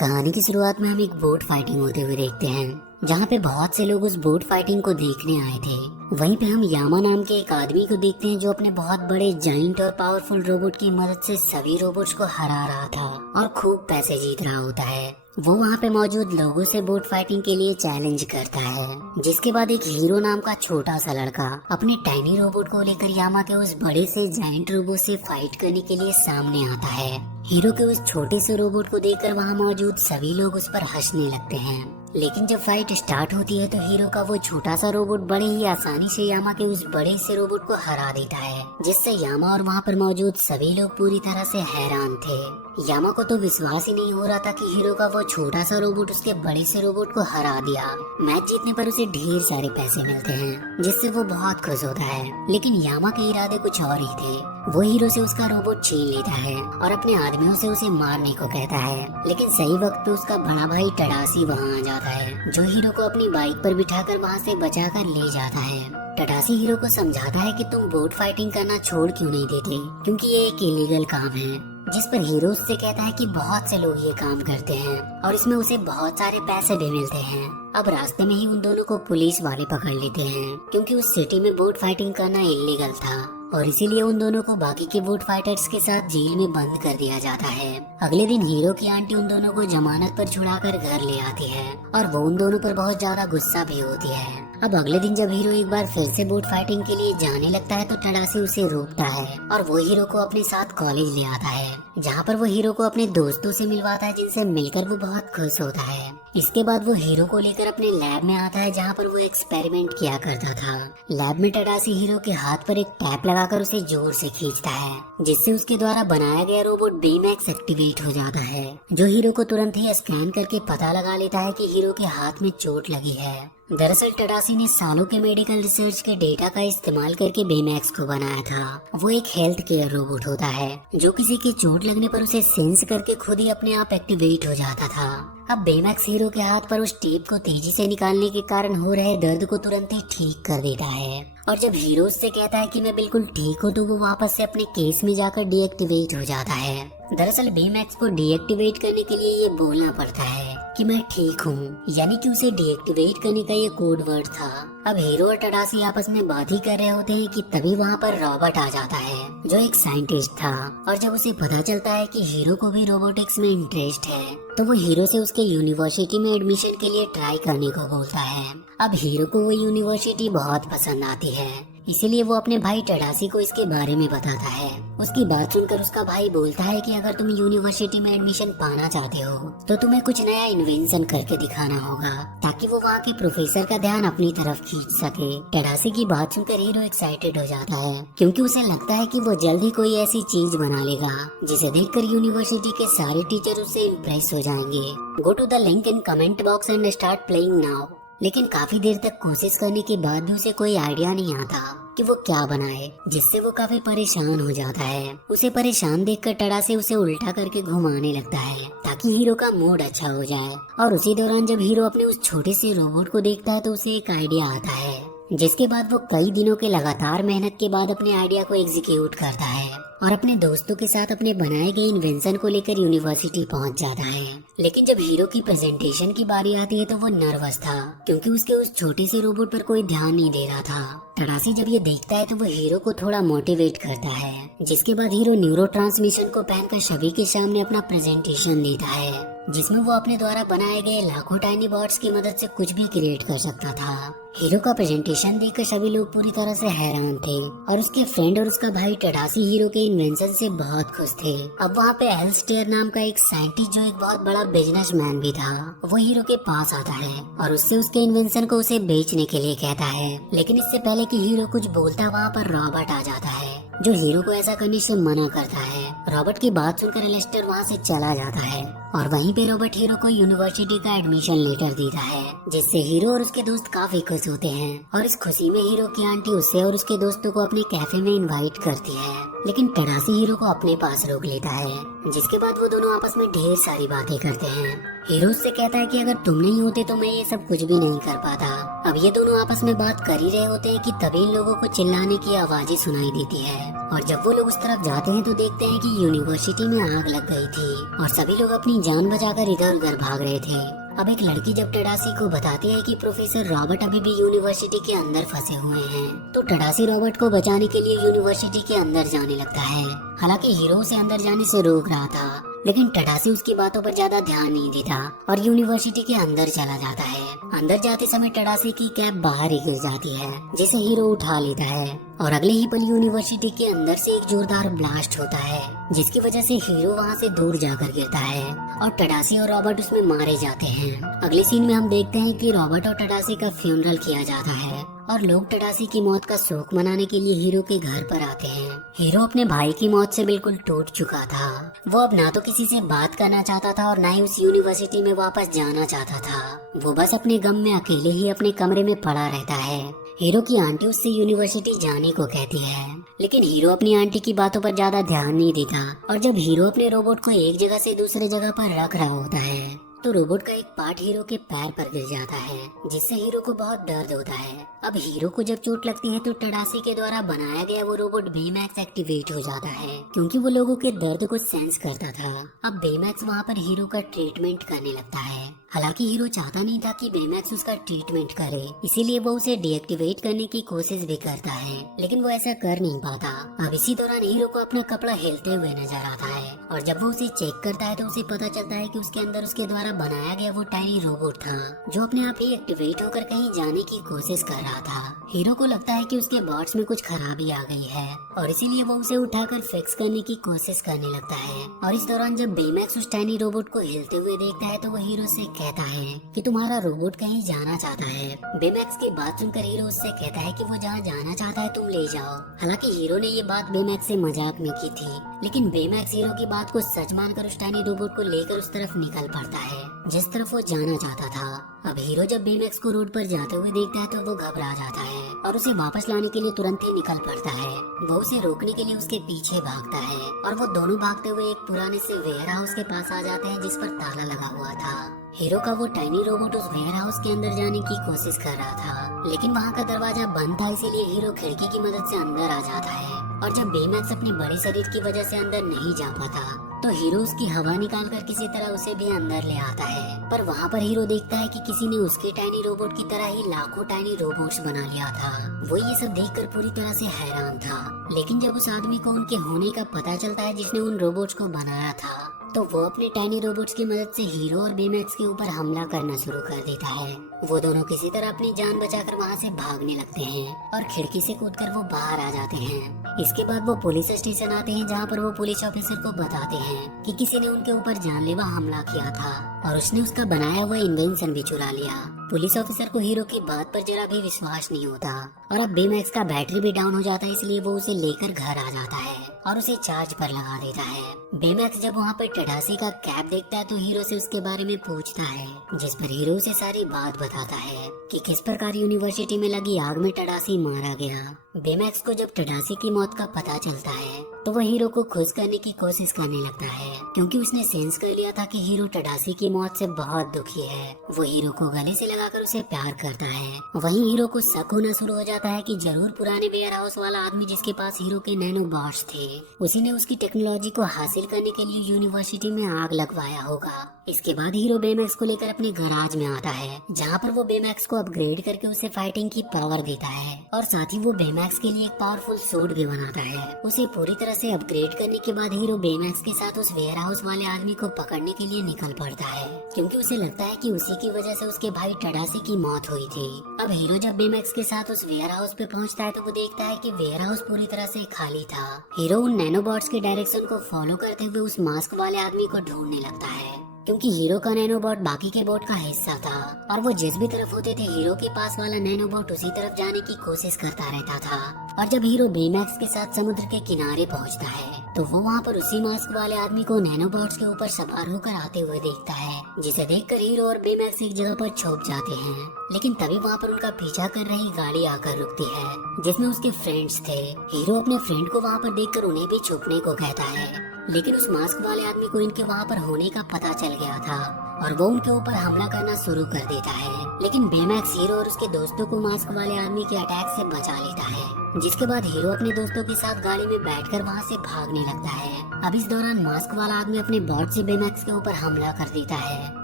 कहानी की शुरुआत में हम एक बोट फाइटिंग होते हुए देखते हैं, जहाँ पे बहुत से लोग उस बोट फाइटिंग को देखने आए थे। वहीं पे हम यामा नाम के एक आदमी को देखते हैं जो अपने बहुत बड़े जाइंट और पावरफुल रोबोट की मदद से सभी रोबोट्स को हरा रहा था और खूब पैसे जीत रहा होता है। वो वहाँ पे मौजूद लोगों से बोट फाइटिंग के लिए चैलेंज करता है, जिसके बाद एक हीरो नाम का छोटा सा लड़का अपने टाइनी रोबोट को लेकर यामा के उस बड़े से जाइंट रोबोट से फाइट करने के लिए सामने आता है। हीरो के उस छोटे से रोबोट को देखकर वहाँ मौजूद सभी लोग उस पर हंसने लगते हैं, लेकिन जब फाइट स्टार्ट होती है तो हीरो का वो छोटा सा रोबोट बड़े ही आसानी से यामा के उस बड़े से रोबोट को हरा देता है, जिससे यामा और वहाँ पर मौजूद सभी लोग पूरी तरह से हैरान थे। यामा को तो विश्वास ही नहीं हो रहा था कि हीरो का वो छोटा सा रोबोट उसके बड़े से रोबोट को हरा दिया। मैच जीतने पर उसे ढेर सारे पैसे मिलते हैं, जिससे वो बहुत खुश होता है। लेकिन यामा के इरादे कुछ और ही थे। वो हीरो से उसका रोबोट छीन लेता है और अपने आदमियों से उसे मारने को कहता है, लेकिन सही वक्त पे उसका बड़ा भाई टडासी वहाँ आ जाता है, जो हीरो को अपनी बाइक पर बिठाकर वहाँ से बचाकर ले जाता है। टडासी हीरो को समझाता है कि तुम बोट फाइटिंग करना छोड़ क्यों नहीं देते, क्योंकि ये एक इलीगल काम है। जिस पर हीरो उससे कहता है कि बहुत से लोग ये काम करते हैं और इसमें उसे बहुत सारे पैसे भी मिलते हैं। अब रास्ते में ही उन दोनों को पुलिस वाले पकड़ लेते हैं, क्योंकि उस सिटी में बोट फाइटिंग करना इलीगल था और इसीलिए उन दोनों को बाकी के बोट फाइटर्स के साथ जेल में बंद कर दिया जाता है। अगले दिन हीरो की आंटी उन दोनों को जमानत पर छुड़ाकर घर ले आती है और वो उन दोनों पर बहुत ज्यादा गुस्सा भी होती है। अब अगले दिन जब हीरो एक बार फिर से बोट फाइटिंग के लिए जाने लगता है तो टडासी उसे रोकता है और वो हीरो को अपने साथ कॉलेज ले आता है, जहाँ पर वो हीरो को अपने दोस्तों से मिलवाता है, जिनसे मिलकर वो बहुत खुश होता है। इसके बाद वो हीरो को लेकर अपने लैब में आता है, जहाँ पर वो एक्सपेरिमेंट किया करता था। लैब में टडासी हीरो के हाथ पर एक टैप लगाकर उसे जोर से खींचता है, जिससे उसके द्वारा बनाया गया रोबोट बीमैक्स एक्टिवेट हो जाता है, जो हीरो को तुरंत ही स्कैन करके पता लगा लेता है कि हीरो के हाथ में चोट लगी है। दरअसल टडासी ने सालों के मेडिकल रिसर्च के डेटा का इस्तेमाल करके बेमैक्स को बनाया था। वो एक हेल्थ केयर रोबोट होता है, जो किसी की चोट लगने पर उसे सेंस करके खुद ही अपने आप एक्टिवेट हो जाता था। अब बेमैक्स हीरो के हाथ पर उस टेप को तेजी से निकालने के कारण हो रहे दर्द को तुरंत ही ठीक कर देता है और जब हीरो उससे कहता है कि मैं बिल्कुल ठीक हूँ तो वो वापस से अपने केस में जाकर डीएक्टिवेट हो जाता है। दरअसल बेमैक्स को डीएक्टिवेट करने के लिए ये बोलना पड़ता है कि मैं ठीक हूँ, यानी कि उसे डीएक्टिवेट करने का ये कोड वर्ड था। अब हीरो और टडासी आपस में बात ही कर रहे होते हैं कि तभी वहाँ पर रॉबर्ट आ जाता है, जो एक साइंटिस्ट था, और जब उसे पता चलता है कि हीरो को भी रोबोटिक्स में इंटरेस्ट है तो वो हीरो से उसके यूनिवर्सिटी में एडमिशन के लिए ट्राई करने को बोलता है। अब हीरो को वो यूनिवर्सिटी बहुत पसंद आती है, इसीलिए वो अपने भाई टडासी को इसके बारे में बताता है। उसकी बात सुनकर उसका भाई बोलता है कि अगर तुम यूनिवर्सिटी में एडमिशन पाना चाहते हो तो तुम्हें कुछ नया इन्वेंशन करके दिखाना होगा, ताकि वो वहाँ के प्रोफेसर का ध्यान अपनी तरफ खींच सके। टडासी की बात सुनकर हीरो एक्साइटेड हो जाता है, क्योंकि उसे लगता है कि वो जल्द ही कोई ऐसी चीज बना लेगा जिसे देखकर यूनिवर्सिटी के सारे टीचर उससे इम्प्रेस हो जाएंगे। Go to the link in comment box and start playing now. लेकिन काफी देर तक कोशिश करने के बाद भी उसे कोई आइडिया नहीं आता कि वो क्या बनाए, जिससे वो काफी परेशान हो जाता है। उसे परेशान देखकर टडासी उसे उल्टा करके घुमाने लगता है ताकि हीरो का मूड अच्छा हो जाए। और उसी दौरान जब हीरो अपने उस छोटे से रोबोट को देखता है तो उसे एक आइडिया आता है, जिसके बाद वो कई दिनों के लगातार मेहनत के बाद अपने आइडिया को एग्जीक्यूट करता है और अपने दोस्तों के साथ अपने बनाए गए इन्वेंशन को लेकर यूनिवर्सिटी पहुंच जाता है। लेकिन जब हीरो की प्रेजेंटेशन की बारी आती है तो वो नर्वस था, क्योंकि उसके उस छोटे से रोबोट पर कोई ध्यान नहीं दे रहा था। टडासी जब ये देखता है तो वो हीरो को थोड़ा मोटिवेट करता है, जिसके बाद हीरो न्यूरो ट्रांसमिशन को पहनकर सभी के सामने अपना प्रेजेंटेशन देता है, जिसमें वो अपने द्वारा बनाए गए लाखों टाइनी बॉट्स की मदद से कुछ भी क्रिएट कर सकता था। हीरो का प्रेजेंटेशन देखकर सभी लोग पूरी तरह से हैरान थे और उसके फ्रेंड और उसका भाई टडासी हीरो के इन्वेंशन से बहुत खुश थे। अब वहाँ पे एल्स्टेयर नाम का एक साइंटिस्ट, जो एक बहुत बड़ा बिजनेसमैन भी था, वो हीरो के पास आता है और उससे उसके इन्वेंशन को उसे बेचने के लिए कहता है। लेकिन इससे पहले कि हीरो कुछ बोलता वहाँ पर रॉबर्ट आ जाता है, जो हीरो को ऐसा करने से मना करता है। रॉबर्ट की बात सुनकर एलिस्टर वहाँ से चला जाता है और वहीं पे रॉबर्ट हीरो को यूनिवर्सिटी का एडमिशन लेटर देता है, जिससे हीरो और उसके दोस्त काफी खुश होते हैं। और इस खुशी में हीरो की आंटी उसे और उसके दोस्तों को अपने कैफे में इनवाइट करती है, लेकिन टडासी हीरो को अपने पास रोक लेता है, जिसके बाद वो दोनों आपस में ढेर सारी बातें करते हैं। हीरो उससे कहता है कि अगर तुम नहीं होते तो मैं ये सब कुछ भी नहीं कर पाता। अब ये दोनों आपस में बात कर ही रहे होते हैं कि तभी इन लोगों को चिल्लाने की आवाजें सुनाई देती है और जब वो लोग उस तरफ जाते हैं तो देखते हैं कि यूनिवर्सिटी में आग लग गई थी और सभी लोग अपनी जान बचाकर इधर उधर भाग रहे थे। अब एक लड़की जब टडासी को बताती है कि प्रोफेसर रॉबर्ट अभी भी यूनिवर्सिटी के अंदर फंसे हुए हैं, तो टडासी रॉबर्ट को बचाने के लिए यूनिवर्सिटी के अंदर जाने लगता है। हालांकि हीरो उसे अंदर जाने से रोक रहा था, लेकिन टडासी उसकी बातों पर ज्यादा ध्यान नहीं देता और यूनिवर्सिटी के अंदर चला जाता है। अंदर जाते समय टडासी की कैप बाहर ही गिर जाती है, जिसे हीरो उठा लेता है और अगले ही पल यूनिवर्सिटी के अंदर से एक जोरदार ब्लास्ट होता है, जिसकी वजह से हीरो वहां से दूर जाकर गिरता है और टडासी और रॉबर्ट उसमें मारे जाते हैं। अगले सीन में हम देखते हैं कि रॉबर्ट और टडासी का फ्यूनरल किया जाता है और लोग टडासी की मौत का शोक मनाने के लिए हीरो के घर पर आते हैं। हीरो अपने भाई की मौत से बिल्कुल टूट चुका था। वो अब ना तो किसी से बात करना चाहता था और ना ही उस यूनिवर्सिटी में वापस जाना चाहता था। वो बस अपने गम में अकेले ही अपने कमरे में पड़ा रहता है। हीरो की आंटी उससे यूनिवर्सिटी जाने को कहती है, लेकिन हीरो अपनी आंटी की बातों पर ज्यादा ध्यान नहीं देता और जब हीरो अपने रोबोट को एक जगह से दूसरे जगह पर रख रहा होता है तो रोबोट का एक पार्ट हीरो के पैर पर गिर जाता है, जिससे हीरो को बहुत दर्द होता है। अब हीरो को जब चोट लगती है तो टडासी के द्वारा बनाया गया वो रोबोट बेमैक्स एक्टिवेट हो जाता है, क्योंकि वो लोगों के दर्द को सेंस करता था। अब बेमैक्स वहाँ पर हीरो का ट्रीटमेंट करने लगता है। हालांकि हीरो चाहता नहीं था कि बेमैक्स उसका ट्रीटमेंट करे, इसीलिए वो उसे डीएक्टिवेट करने की कोशिश भी करता है, लेकिन वो ऐसा कर नहीं पाता। अब इसी दौरान हीरो को अपना कपड़ा हिलते हुए नजर आता है और जब वो उसे चेक करता है तो उसे पता चलता है कि उसके अंदर उसके द्वारा बनाया गया वो टाइनी रोबोट था, जो अपने आप ही एक्टिवेट होकर कहीं जाने की कोशिश कर रहा था। हीरो को लगता है कि उसके बॉट्स में कुछ खराबी आ गई है और इसीलिए वो उसे उठाकर फिक्स करने की कोशिश करने लगता है। और इस दौरान जब बेमैक्स उस टाइनी रोबोट को हिलते हुए देखता है तो वो हीरो से कहता है कि तुम्हारा रोबोट कहीं जाना चाहता है। बेमैक्स की बात सुनकर हीरो उससे कहता है कि वो जहाँ जाना चाहता है तुम ले जाओ। हालांकि हीरो ने ये बात बेमैक्स से मजाक में की थी, लेकिन बेमैक्स हीरो की बात को सच मानकर उस टाइनी रोबोट को लेकर उस तरफ निकल पड़ता है जिस तरफ वो जाना चाहता था। अब हीरो जब बेमैक्स को रोड पर जाते हुए देखता है तो वो घबरा जाता है और उसे वापस लाने के लिए तुरंत ही निकल पड़ता है। वो उसे रोकने के लिए उसके पीछे भागता है और वो दोनों भागते हुए एक पुराने से वेयर हाउस के पास आ जाते हैं जिस पर ताला लगा हुआ था। हीरो का वो टाइनी रोबोट उस वेयर हाउस के अंदर जाने की कोशिश कर रहा था, लेकिन वहाँ का दरवाजा बंद था, इसीलिए हीरो खिड़की की मदद से अंदर आ जाता है। और जब बेमैक्स अपने बड़े शरीर की वजह से अंदर नहीं जा पाता तो हीरो उसकी हवा निकालकर किसी तरह उसे भी अंदर ले आता है। पर वहाँ पर हीरो देखता है कि किसी ने उसके टाइनी रोबोट की तरह ही लाखों टाइनी रोबोट्स बना लिया था। वो ये सब देखकर पूरी तरह से हैरान था, लेकिन जब उस आदमी को उनके होने का पता चलता है जिसने उन रोबोट्स को बनाया था, तो वो अपने टाइनी रोबोट्स की मदद से हीरो और बेमैक्स के ऊपर हमला करना शुरू कर देता है। वो दोनों किसी तरह अपनी जान बचाकर वहाँ से भागने लगते हैं और खिड़की से कूदकर वो बाहर आ जाते हैं। इसके बाद वो पुलिस स्टेशन आते हैं जहाँ पर वो पुलिस ऑफिसर को बताते हैं कि किसी ने उनके ऊपर जानलेवा हमला किया था और उसने उसका बनाया हुआ इन्वेंशन भी चुरा लिया। पुलिस ऑफिसर को हीरो की बात पर जरा भी विश्वास नहीं होता और अब बेमैक्स का बैटरी भी डाउन हो जाता है, इसलिए वो उसे लेकर घर आ जाता है और उसे चार्ज पर लगा देता है। बेमैक्स जब वहाँ पर टडासी का कैप देखता है तो हीरो से उसके बारे में पूछता है, जिस पर हीरो उसे सारी बात बताता है कि किस प्रकार यूनिवर्सिटी में लगी आग में टडासी मारा गया। बेमैक्स को जब टडासी की मौत का पता चलता है तो वह हीरो को खुश करने की कोशिश करने लगता है, क्योंकि उसने सेंस कर लिया था कि हीरो टडासी की मौत से बहुत दुखी है। वो हीरो को गले से लगाकर उसे प्यार करता है। वहीं हीरो को शक होना शुरू हो जाता है कि जरूर पुराने वेयर हाउस वाला आदमी जिसके पास हीरो के नैनो बॉट्स थे, उसी ने उसकी टेक्नोलॉजी को हासिल करने के लिए यूनिवर्सिटी में आग लगवाया होगा। इसके बाद हीरो बेमैक्स को लेकर अपने गैराज में आता है, जहाँ पर वो बेमैक्स को अपग्रेड करके उसे फाइटिंग की पावर देता है और साथ ही वो बेमैक्स के लिए एक पावरफुल सूट भी बनाता है। उसे पूरी तरह से अपग्रेड करने के बाद हीरो बेमैक्स के साथ उस वेयर हाउस वाले आदमी को पकड़ने के लिए निकल पड़ता है, क्योंकि उसे लगता है कि उसी की वजह से उसके भाई टडासी की मौत हुई थी। अब हीरो जब बेमैक्स के साथ उस वेयर हाउस पे पहुंचता है तो वो देखता है कि वेयर हाउस पूरी तरह से खाली था। हीरो उन नैनोबॉट्स के डायरेक्शन को फॉलो करते हुए उस मास्क वाले आदमी को ढूंढने लगता है, क्योंकि हीरो का नैनोबॉट बाकी के बोट का हिस्सा था और वो जिस भी तरफ होते थे हीरो के पास वाला नैनोबॉट उसी तरफ जाने की कोशिश करता रहता था। और जब हीरो बेमैक्स के साथ समुद्र के किनारे पहुंचता है तो वो वहाँ पर उसी मास्क वाले आदमी को नैनोबॉट्स के ऊपर सवार होकर आते हुए देखता है, जिसे देखकर हीरो और बेमैक्स एक जगह पर छुप जाते हैं। लेकिन तभी वहाँ पर उनका पीछा कर रही गाड़ी आकर रुकती है, जिसमें उसके फ्रेंड्स थे। हीरो अपने फ्रेंड को वहाँ पर देखकर उन्हें भी छुपने को कहता है, लेकिन उस मास्क वाले आदमी को इनके वहाँ पर होने का पता चल गया था और वो उनके ऊपर हमला करना शुरू कर देता है। लेकिन बेमैक्स हीरो और उसके दोस्तों को मास्क वाले आदमी के अटैक से बचा लेता है, जिसके बाद हीरो अपने दोस्तों के साथ गाड़ी में बैठकर वहाँ से भागने लगता है। अब इस दौरान मास्क वाला आदमी अपने बॉट से बेमैक्स के ऊपर हमला कर देता है,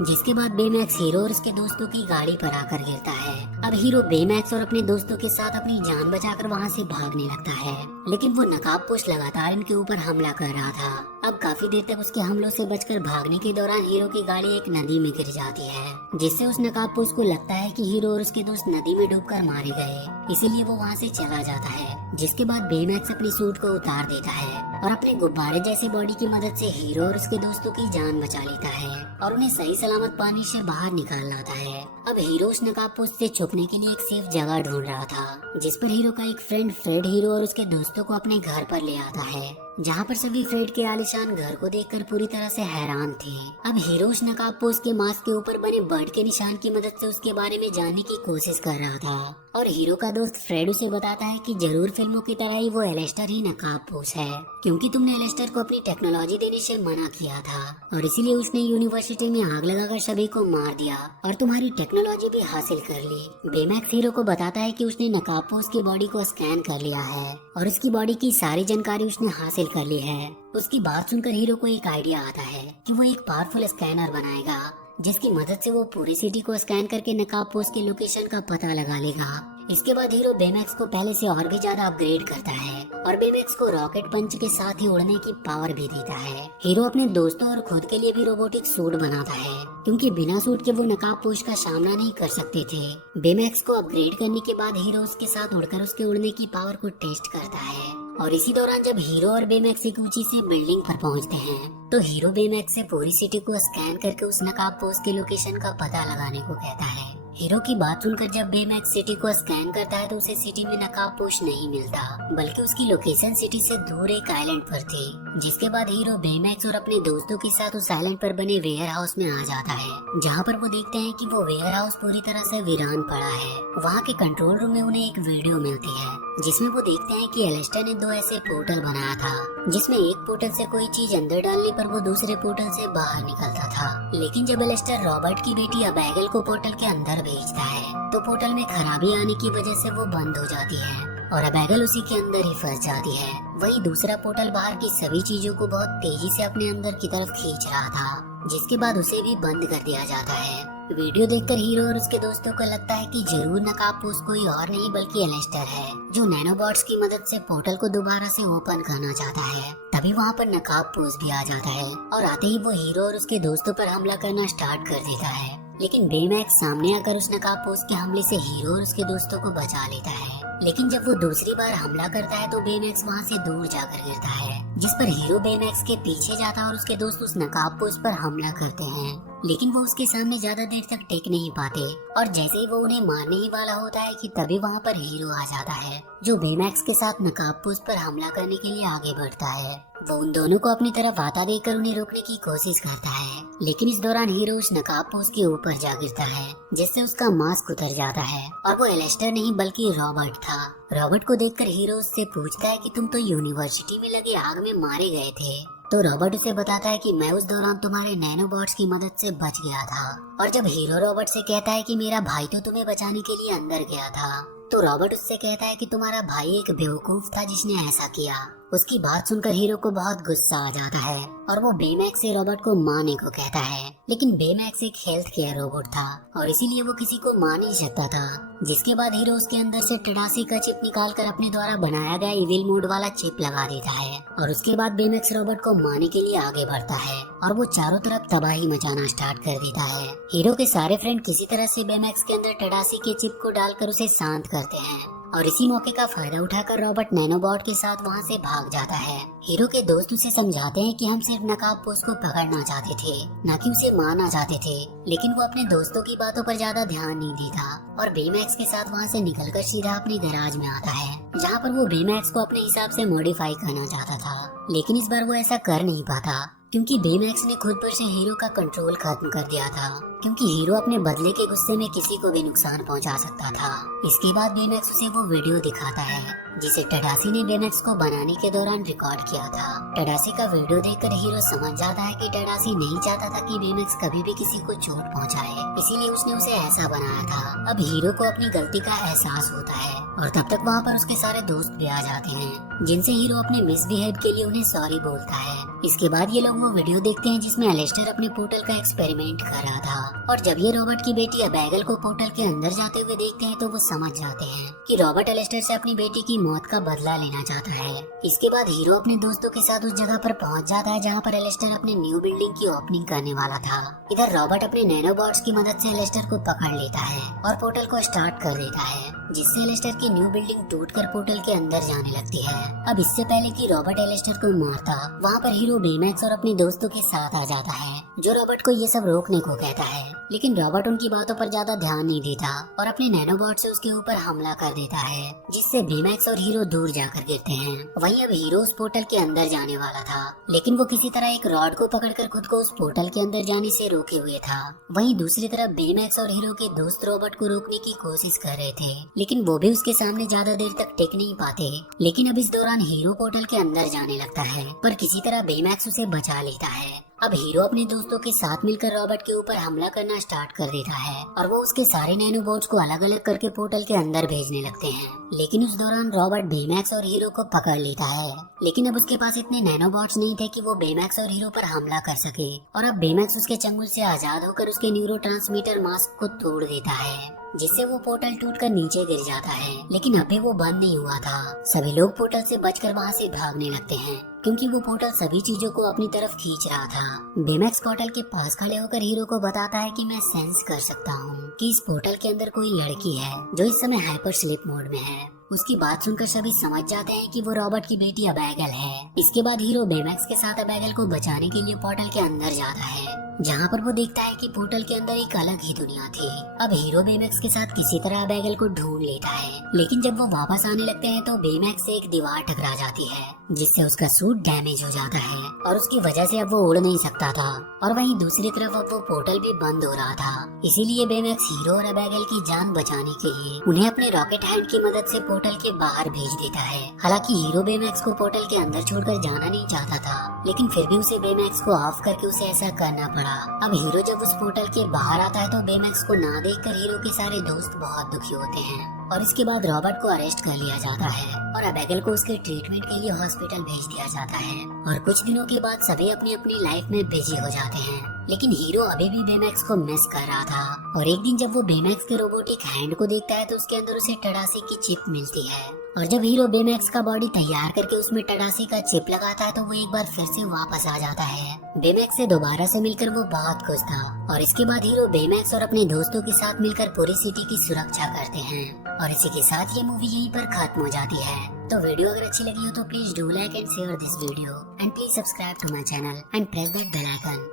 जिसके बाद बेमैक्स हीरो और उसके दोस्तों की गाड़ी पर आकर गिरता है। अब हीरो बेमैक्स और अपने दोस्तों के साथ अपनी जान बचाकर वहाँ से भागने लगता है, लेकिन वो नकाबपोश लगातार इनके ऊपर हमला कर रहा था। अब काफी देर तक उसके हमलों से बचकर भागने के दौरान हीरो की गाड़ी एक नदी में गिर जाती है, जिससे उस नकाबपोश को लगता है कि हीरो और उसके दोस्त नदी में डूबकर मारे गए, इसीलिए वो वहाँ से चला जाता है। जिसके बाद बेमैक्स अपनी सूट को उतार देता है और अपने गुब्बारे जैसी बॉडी की मदद से हीरो और उसके दोस्तों की जान बचा लेता है और उन्हें सही सलामत पानी से बाहर निकाल लाता है। अब हीरो उस नकाबपोश से छुपने के लिए एक सेफ जगह ढूंढ रहा था, जिस पर हीरो का एक फ्रेंड फ्रेड हीरो और उसके दोस्तों को अपने घर पर ले आता है, जहाँ पर सभी फ्रेड के आलीशान घर को देखकर पूरी तरह से हैरान थे। अब हीरो उस नकाबपोश के मास्क के ऊपर बने बर्ड के निशान की मदद से उसके बारे में जानने की कोशिश कर रहा था और हीरो का दोस्त फ्रेड उसे बताता है कि जरूर फिल्मों की तरह ही वो एलेस्टर ही नकाबपोश है, क्योंकि तुमने एलेस्टर को अपनी टेक्नोलॉजी देने से मना किया था और इसीलिए उसने यूनिवर्सिटी में आग लगाकर सभी को मार दिया और तुम्हारी टेक्नोलॉजी भी हासिल कर ली। बेमैक्स हीरो को बताता है कि उसने नकाबपोश की बॉडी को स्कैन कर लिया है और उसकी बॉडी की सारी जानकारी उसने हासिल कर ली है। उसकी बात सुनकर हीरो को एक आइडिया आता है कि वो एक पावरफुल स्कैनर बनाएगा, जिसकी मदद से वो पूरी सिटी को स्कैन करके नकाबपोश के लोकेशन का पता लगा लेगा। इसके बाद हीरो बेमैक्स को पहले से और भी ज्यादा अपग्रेड करता है और बेमैक्स को रॉकेट पंच के साथ ही उड़ने की पावर भी देता है। हीरो अपने दोस्तों और खुद के लिए भी रोबोटिक सूट बनाता है, क्योंकि बिना सूट के वो नकाबपोश का सामना नहीं कर सकते थे। बेमैक्स को अपग्रेड करने के बाद हीरो उसके साथ उड़कर उसके उड़ने की पावर को टेस्ट करता है और इसी दौरान जब हीरो और बेमैक्स एक ऊंची सी बिल्डिंग पर पहुंचते हैं तो हीरो बेमैक्स से पूरी सिटी को स्कैन करके उस नकाबपोश के लोकेशन का पता लगाने को कहता है। हीरो की बात सुनकर जब बेमैक्स सिटी को स्कैन करता है तो उसे सिटी में नकाबपोश नहीं मिलता, बल्कि उसकी लोकेशन सिटी से दूर एक आइलैंड पर थी। जिसके बाद हीरो बेमैक्स और अपने दोस्तों के साथ उस आइलैंड पर बने वेयर हाउस में आ जाता है, जहाँ पर वो देखते हैं कि वो वेयर हाउस पूरी तरह से वीरान पड़ा है। वहाँ के कंट्रोल रूम में उन्हें एक वीडियो मिलती है, जिसमें वो देखते हैं कि एलेस्टर ने 2 ऐसे पोर्टल बनाया था, जिसमें एक पोर्टल से कोई चीज अंदर डालने पर वो दूसरे पोर्टल से बाहर निकलता था। लेकिन जब एलेस्टर रॉबर्ट की बेटी अबैगल को पोर्टल के अंदर भेजता है तो पोर्टल में खराबी आने की वजह से वो बंद हो जाती है और अबैगल उसी के अंदर ही फंस जाती है। वही दूसरा पोर्टल बाहर की सभी चीजों को बहुत तेजी से अपने अंदर की तरफ खींच रहा था, जिसके बाद उसे भी बंद कर दिया जाता है। वीडियो देखकर हीरो और उसके दोस्तों को लगता है कि जरूर नकाबपोश कोई और नहीं बल्कि एलेस्टर है, जो नैनोबॉट्स की मदद से पोर्टल को दोबारा से ओपन करना चाहता है। तभी वहाँ पर नकाबपोश भी आ जाता है और आते ही वो हीरो और उसके दोस्तों पर हमला करना स्टार्ट कर देता है। लेकिन बेमैक्स सामने आकर उस नकाबपोश के हमले से हीरो और उसके दोस्तों को बचा लेता है। लेकिन जब वो दूसरी बार हमला करता है तो बेमैक्स वहाँ से दूर जाकर गिरता है, जिस पर हीरो बेमैक्स के पीछे जाता है और उसके दोस्त उस नकाबपोश पर हमला करते हैं। लेकिन वो उसके सामने ज्यादा देर तक टिक नहीं पाते और जैसे ही वो उन्हें मारने ही वाला होता है कि तभी वहाँ पर हीरो आ जाता है, जो बेमैक्स के साथ नकाबपोश पर हमला करने के लिए आगे बढ़ता है। वो उन दोनों को अपनी तरफ आता देखकर उन्हें रोकने की कोशिश करता है, लेकिन इस दौरान हीरो उस नकाबपोश के ऊपर जा गिरता है, जिससे उसका मास्क उतर जाता है और वो एलेस्टर नहीं बल्कि रॉबर्ट था। रॉबर्ट को देखकर हीरो उससे पूछता है कि तुम तो यूनिवर्सिटी में लगी आग में मारे गए थे। तो रॉबर्ट उसे बताता है कि मैं उस दौरान तुम्हारे नैनोबॉट्स की मदद से बच गया था। और जब हीरो रॉबर्ट से कहता है कि मेरा भाई तो तुम्हें बचाने के लिए अंदर गया था, तो रॉबर्ट उससे कहता है कि तुम्हारा भाई एक बेवकूफ था जिसने ऐसा किया। उसकी बात सुनकर हीरो को बहुत गुस्सा आ जाता है और वो बेमैक्स से रॉबर्ट को मारने को कहता है, लेकिन बेमैक्स एक हेल्थ केयर रोबोट था और इसीलिए वो किसी को मार नहीं सकता था। जिसके बाद हीरो उसके अंदर से टेडासी का चिप निकालकर अपने द्वारा बनाया गया इविल मोड वाला चिप लगा देता है और उसके बाद बेमैक्स रॉबर्ट को मारने के लिए आगे बढ़ता है और वो चारों तरफ तबाही मचाना स्टार्ट कर देता है। हीरो के सारे फ्रेंड किसी तरह से बेमैक्स के अंदर टेडासी के चिप को डालकर उसे शांत करते हैं और इसी मौके का फायदा उठाकर रॉबर्ट नैनोबॉट के साथ वहाँ से भाग जाता है। हीरो के दोस्त उसे समझाते हैं कि हम सिर्फ नकाबपोश को पकड़ना चाहते थे, न कि उसे मारना चाहते थे, लेकिन वो अपने दोस्तों की बातों पर ज्यादा ध्यान नहीं देता और बेमैक्स के साथ वहाँ से निकलकर सीधा अपने गैराज में आता है, जहाँ पर वो बेमैक्स को अपने हिसाब से मॉडिफाई करना चाहता था, लेकिन इस बार वो ऐसा कर नहीं पाता क्योंकि बेमैक्स ने खुद पर से हीरो का कंट्रोल खत्म कर दिया था, क्योंकि हीरो अपने बदले के गुस्से में किसी को भी नुकसान पहुंचा सकता था। इसके बाद बेमैक्स उसे वो वीडियो दिखाता है जिसे टडासी ने बेमैक्स को बनाने के दौरान रिकॉर्ड किया था। टडासी का वीडियो देखकर हीरो समझ जाता है कि टडासी नहीं चाहता था कि बेमैक्स कभी भी किसी को चोट पहुंचाए, इसीलिए उसने उसे ऐसा बनाया था। अब हीरो को अपनी गलती का एहसास होता है और तब तक वहाँ पर उसके सारे दोस्त भी आ जाते हैं, जिनसे हीरो अपने मिसबिहेव के लिए उन्हें सॉरी बोलता है। इसके बाद ये लोग वो वीडियो देखते हैं जिसमें एलिस्टर अपने पोर्टल का एक्सपेरिमेंट कर रहा था, और जब ये रॉबर्ट की बेटी अबेगल को पोर्टल के अंदर जाते हुए देखते हैं तो वो समझ जाते हैं कि रॉबर्ट एलिस्टर से अपनी बेटी की मौत का बदला लेना चाहता है। इसके बाद हीरो अपने दोस्तों के साथ उस जगह पर पहुंच जाता है जहां पर एलिस्टर अपने न्यू बिल्डिंग की ओपनिंग करने वाला था। इधर रॉबर्ट अपने नैनोबॉट्स की मदद से एलिस्टर को पकड़ लेता है और पोर्टल को स्टार्ट कर देता है, जिससे एलिस्टर की न्यू बिल्डिंग टूटकर पोर्टल के अंदर जाने लगती है। अब इससे पहले कि रॉबर्ट एलिस्टर को मारता, वहाँ पर हीरो बेमैक्स और अपने दोस्तों के साथ आ जाता है, जो रॉबर्ट को ये सब रोकने को कहता है। लेकिन रॉबर्ट उनकी बातों पर ज्यादा ध्यान नहीं देता और अपने नैनोबॉट से उसके ऊपर हमला कर देता है, जिससे बेमैक्स और हीरो दूर जाकर गिरते हैं। वहीं अब हीरो उस पोर्टल के अंदर जाने वाला था, लेकिन वो किसी तरह एक रॉड को पकड़कर खुद को उस पोर्टल के अंदर जाने से रोके हुए था। वहीं दूसरी तरफ बेमैक्स और हीरो के दोस्त रॉबर्ट को रोकने की कोशिश कर रहे थे, लेकिन वो भी उसके सामने ज्यादा देर तक टिक नहीं पाते। लेकिन अब इस दौरान हीरो पोर्टल के अंदर जाने लगता है, पर किसी तरह बेमैक्स उसे बचा लेता है। अब हीरो अपने दोस्तों के साथ मिलकर रॉबर्ट के ऊपर हमला करना स्टार्ट कर देता है और वो उसके सारे नैनोबॉट्स को अलग अलग करके पोर्टल के अंदर भेजने लगते हैं। लेकिन उस दौरान रॉबर्ट बेमैक्स और हीरो को पकड़ लेता है, लेकिन अब उसके पास इतने नैनोबॉट्स नहीं थे कि वो बेमैक्स और हीरो पर हमला कर सके, और अब बेमैक्स उसके चंगुल से आजाद होकर उसके न्यूरोट्रांसमीटर मास्क को तोड़ देता है, जिससे वो पोर्टल टूटकर नीचे गिर जाता है। लेकिन अभी वो बंद नहीं हुआ था। सभी लोग पोर्टल से बचकर वहाँ से भागने लगते हैं, क्योंकि वो पोर्टल सभी चीजों को अपनी तरफ खींच रहा था। बेमैक्स पोर्टल के पास खड़े होकर हीरो को बताता है कि मैं सेंस कर सकता हूँ कि इस पोर्टल के अंदर कोई लड़की है जो इस समय हाइपर स्लीप मोड में है। उसकी बात सुनकर सभी समझ जाते हैं कि वो रॉबर्ट की बेटी अबेगल है। इसके बाद हीरो बेमैक्स के साथ अबेगल को बचाने के लिए पोर्टल के अंदर जाता है, जहाँ पर वो देखता है कि पोर्टल के अंदर एक अलग ही दुनिया थी। अब हीरो बेमैक्स के साथ किसी तरह अबेगल को ढूंढ लेता है, लेकिन जब वो वापस आने लगते हैं तो बेमैक्स से एक दीवार टकरा जाती है, जिससे उसका सूट डैमेज हो जाता है और उसकी वजह से अब वो उड़ नहीं सकता था। और वहीं दूसरी तरफ अब वो पोर्टल भी बंद हो रहा था। इसीलिए बेमैक्स हीरो और अबेगल की जान बचाने के लिए उन्हें अपने रॉकेट हैंड की मदद से पोर्टल के बाहर भेज देता है। हालांकि हीरो बेमैक्स को पोर्टल के अंदर छोड़कर जाना नहीं चाहता था, लेकिन फिर भी उसे बेमैक्स को ऑफ करके उसे ऐसा करना पड़ा। अब हीरो जब उस पोर्टल के बाहर आता है तो बेमैक्स को ना देखकर हीरो के सारे दोस्त बहुत दुखी होते हैं, और इसके बाद रॉबर्ट को अरेस्ट कर लिया जाता है और अबेगल को उसके ट्रीटमेंट के लिए हॉस्पिटल भेज दिया जाता है। और कुछ दिनों के बाद सभी अपनी अपनी लाइफ में बिजी हो जाते हैं, लेकिन हीरो अभी भी बेमैक्स को मिस कर रहा था। और एक दिन जब वो बेमैक्स के रोबोटिक हैंड को देखता है तो उसके अंदर उसे टडासी की चिप मिलती है, और जब हीरो बेमैक्स का बॉडी तैयार करके उसमें टडासी का चिप लगाता है तो वो एक बार फिर से वापस आ जाता है। बेमैक्स से दोबारा से मिलकर वो बहुत खुश था, और इसके बाद हीरो बेमैक्स और अपने दोस्तों के साथ मिलकर पूरी सिटी की सुरक्षा करते हैं। और इसी के साथ ये मूवी यहीं पर खत्म हो जाती है। तो वीडियो अगर अच्छी लगी हो तो please do like and share this video, and please subscribe to my channel and press that bell icon.